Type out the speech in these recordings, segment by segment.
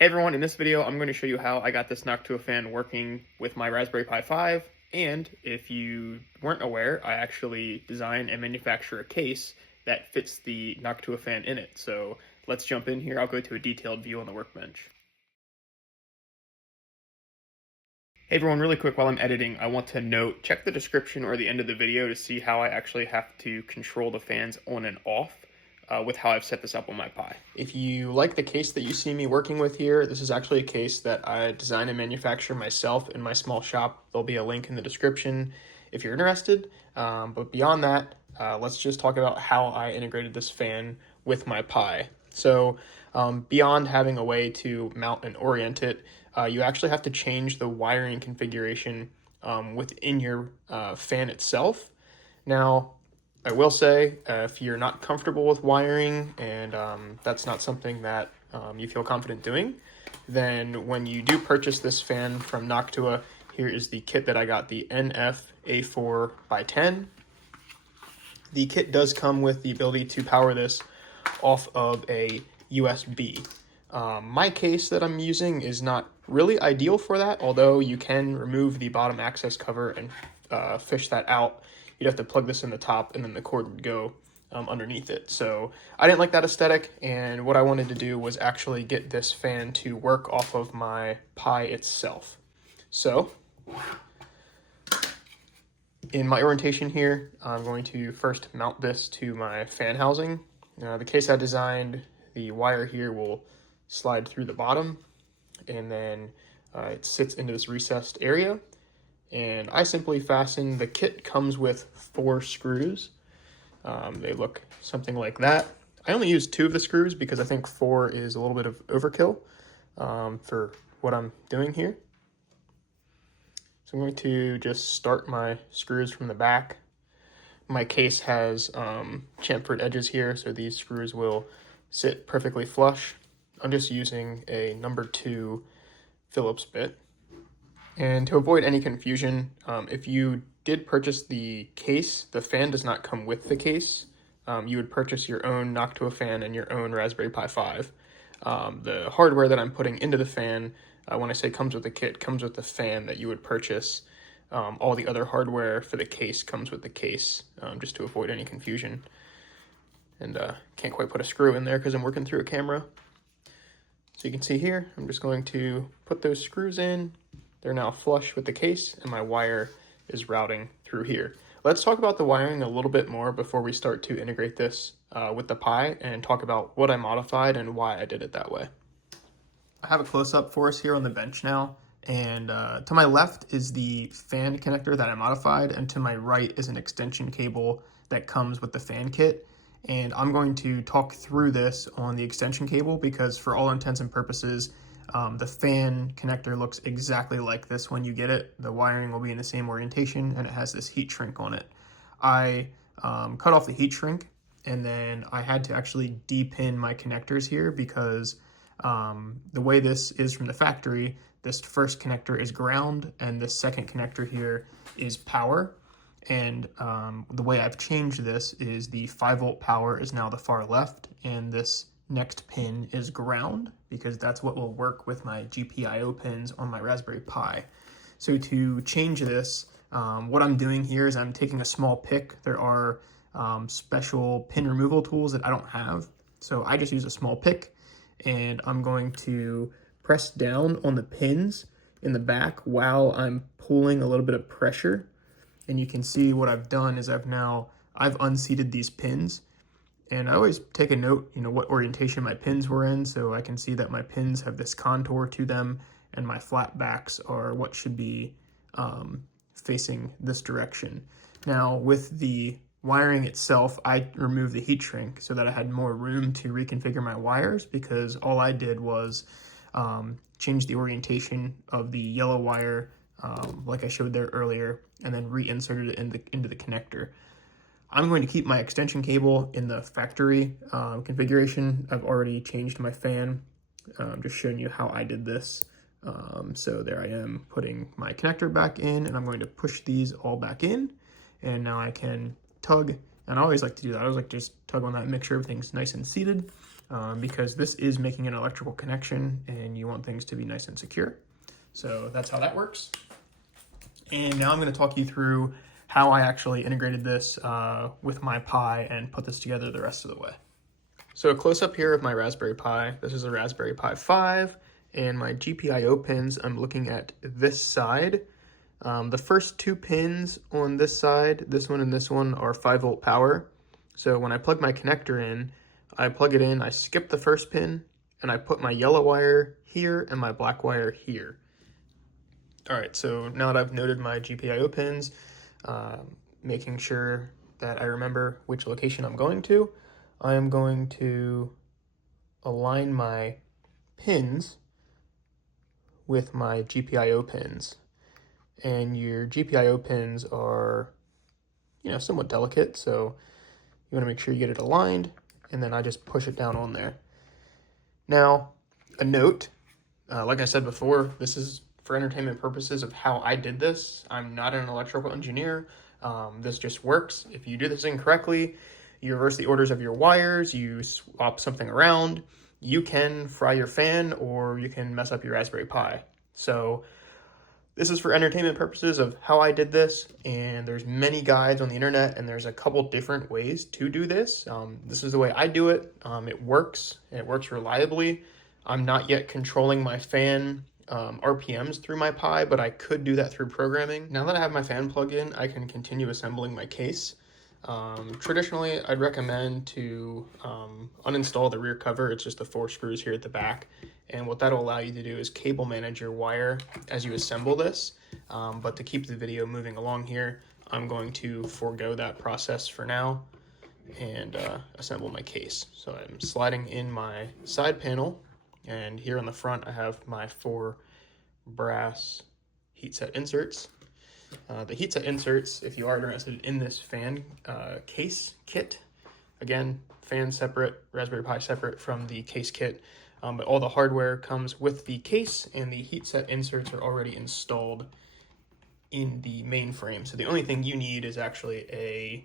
Hey everyone, in this video I'm going to show you how I got this Noctua fan working with my Raspberry Pi 5, and if you weren't aware, I actually design and manufacture a case that fits the Noctua fan in it. So let's jump in here. I'll go to a detailed view on the workbench. Hey everyone, really quick while I'm editing, I want to note, check the description or the end of the video to see how I actually have to control the fans on and off with how I've set this up on my Pi. If you like the case that you see me working with here, this is actually a case that I design and manufacture myself in my small shop. There'll be a link in the description if you're interested. But beyond that, let's just talk about how I integrated this fan with my Pi. So beyond having a way to mount and orient it, you actually have to change the wiring configuration within your fan itself. Now, I will say, if you're not comfortable with wiring and that's not something that you feel confident doing, then when you do purchase this fan from Noctua, here is the kit that I got, the NF-A4x10. The kit does come with the ability to power this off of a USB. My case that I'm using is not really ideal for that, although you can remove the bottom access cover and fish that out. You'd have to plug this in the top and then the cord would go underneath it. So I didn't like that aesthetic, and what I wanted to do was actually get this fan to work off of my Pi itself. So in my orientation here, I'm going to first mount this to my fan housing. The case I designed, the wire here will slide through the bottom, and then it sits into this recessed area. And I simply fasten, the kit comes with 4 screws. They look something like that. I only use 2 of the screws because I think 4 is a little bit of overkill for what I'm doing here. So I'm going to just start my screws from the back. My case has chamfered edges here, so these screws will sit perfectly flush. I'm just using a number 2 Phillips bit. And to avoid any confusion, if you did purchase the case, the fan does not come with the case. You would purchase your own Noctua fan and your own Raspberry Pi 5. The hardware that I'm putting into the fan, when I say comes with the kit, comes with the fan that you would purchase. All the other hardware for the case comes with the case, just to avoid any confusion. And can't quite put a screw in there because I'm working through a camera. So you can see here, I'm just going to put those screws in. They're now flush with the case, and my wire is routing through here. Let's talk about the wiring a little bit more before we start to integrate this with the Pi and talk about what I modified and why I did it that way. I have a close-up for us here on the bench now, and to my left is the fan connector that I modified, and to my right is an extension cable that comes with the fan kit. And I'm going to talk through this on the extension cable because for all intents and purposes, the fan connector looks exactly like this when you get it. The wiring will be in the same orientation, and it has this heat shrink on it. I cut off the heat shrink, and then I had to actually de-pin my connectors here because the way this is from the factory, this first connector is ground, and this second connector here is power. And the way I've changed this is the 5-volt power is now the far left, and this next pin is ground because that's what will work with my GPIO pins on my Raspberry Pi. So to change this, what I'm doing here is I'm taking a small pick. There are special pin removal tools that I don't have, so I just use a small pick, and I'm going to press down on the pins in the back while I'm pulling a little bit of pressure. And you can see what I've done is I've unseated these pins. And I always take a note, what orientation my pins were in, so I can see that my pins have this contour to them, and my flat backs are what should be facing this direction. Now, with the wiring itself, I removed the heat shrink so that I had more room to reconfigure my wires, because all I did was change the orientation of the yellow wire, like I showed there earlier, and then reinserted it into the connector. I'm going to keep my extension cable in the factory configuration. I've already changed my fan, just showing you how I did this. So there I am putting my connector back in, and I'm going to push these all back in, and now I can tug. And I always like to do that. I always like to just tug on that and make sure everything's nice and seated. because this is making an electrical connection and you want things to be nice and secure. So that's how that works. And now I'm going to talk you through how I actually integrated this with my Pi and put this together the rest of the way. So a close-up here of my Raspberry Pi. This is a Raspberry Pi 5, and my GPIO pins, I'm looking at this side. The first two pins on this side, this one and this one, are 5-volt power. So when I plug my connector in, I plug it in, I skip the first pin, and I put my yellow wire here and my black wire here. All right, so now that I've noted my GPIO pins, making sure that I remember which location I'm going to, I am going to align my pins with my GPIO pins. And your GPIO pins are, somewhat delicate, so you want to make sure you get it aligned, and then I just push it down on there. Now, a note, like I said before, this is for entertainment purposes of how I did this. I'm not an electrical engineer. This just works. If you do this incorrectly, you reverse the orders of your wires, you swap something around, you can fry your fan or you can mess up your Raspberry Pi. So this is for entertainment purposes of how I did this, and there's many guides on the internet, and there's a couple different ways to do this. This is the way I do it. It works reliably. I'm not yet controlling my fan RPMs through my Pi, but I could do that through programming. Now that I have my fan plugged in, I can continue assembling my case. Traditionally, I'd recommend to uninstall the rear cover. It's just the 4 screws here at the back. And what that'll allow you to do is cable manage your wire as you assemble this. But to keep the video moving along here, I'm going to forego that process for now and assemble my case. So I'm sliding in my side panel, and here on the front I have my 4 brass heatset inserts. The heatset inserts, if you are interested in this fan case kit, again, fan separate, Raspberry Pi separate from the case kit, but all the hardware comes with the case, and the heatset inserts are already installed in the main frame. So the only thing you need is actually a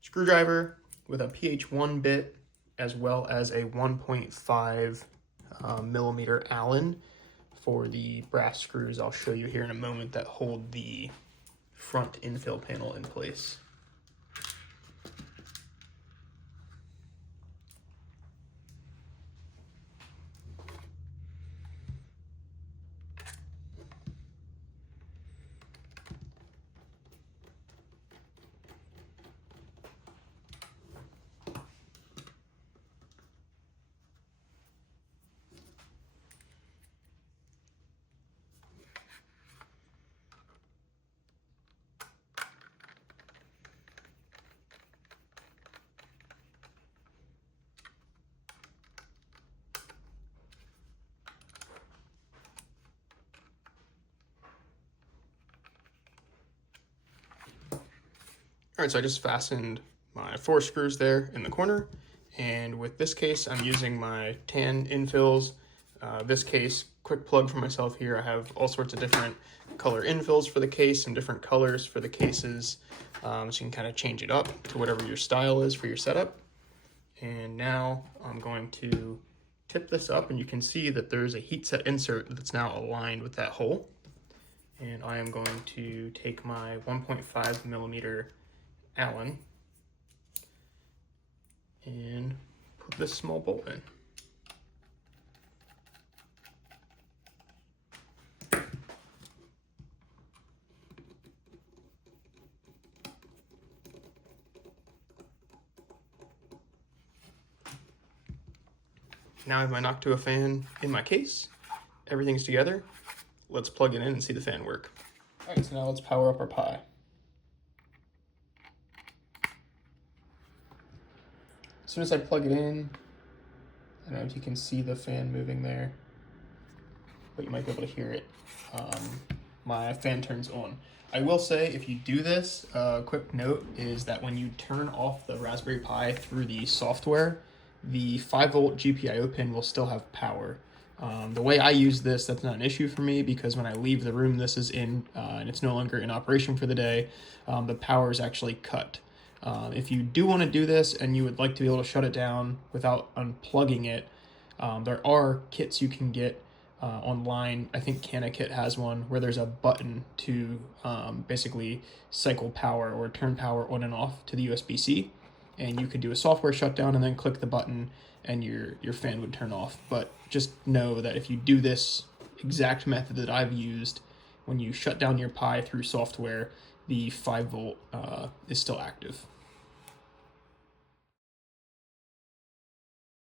screwdriver with a PH1 bit, as well as a 1.5 millimeter Allen for the brass screws I'll show you here in a moment that hold the front infill panel in place. All right, so I just fastened my 4 screws there in the corner, and with this case, I'm using my tan infills. This case, quick plug for myself here, I have all sorts of different color infills for the case and different colors for the cases, so you can kind of change it up to whatever your style is for your setup. And now I'm going to tip this up, and you can see that there's a heatset insert that's now aligned with that hole. And I am going to take my 1.5 millimeter Allen and put this small bolt in. Now I have my Noctua fan in my case. Everything's together. Let's plug it in and see the fan work. All right, so now let's power up our Pi. As soon as I plug it in, I don't know if you can see the fan moving there, but you might be able to hear it. My fan turns on. I will say, if you do this, a quick note is that when you turn off the Raspberry Pi through the software, the 5-volt GPIO pin will still have power. The way I use this, that's not an issue for me, because when I leave the room this is in and it's no longer in operation for the day, the power is actually cut. If you do want to do this and you would like to be able to shut it down without unplugging it, there are kits you can get online. I think CanaKit has one where there's a button to basically cycle power or turn power on and off to the USB-C, and you could do a software shutdown and then click the button and your fan would turn off. But just know that if you do this exact method that I've used, when you shut down your Pi through software, the 5 volt is still active.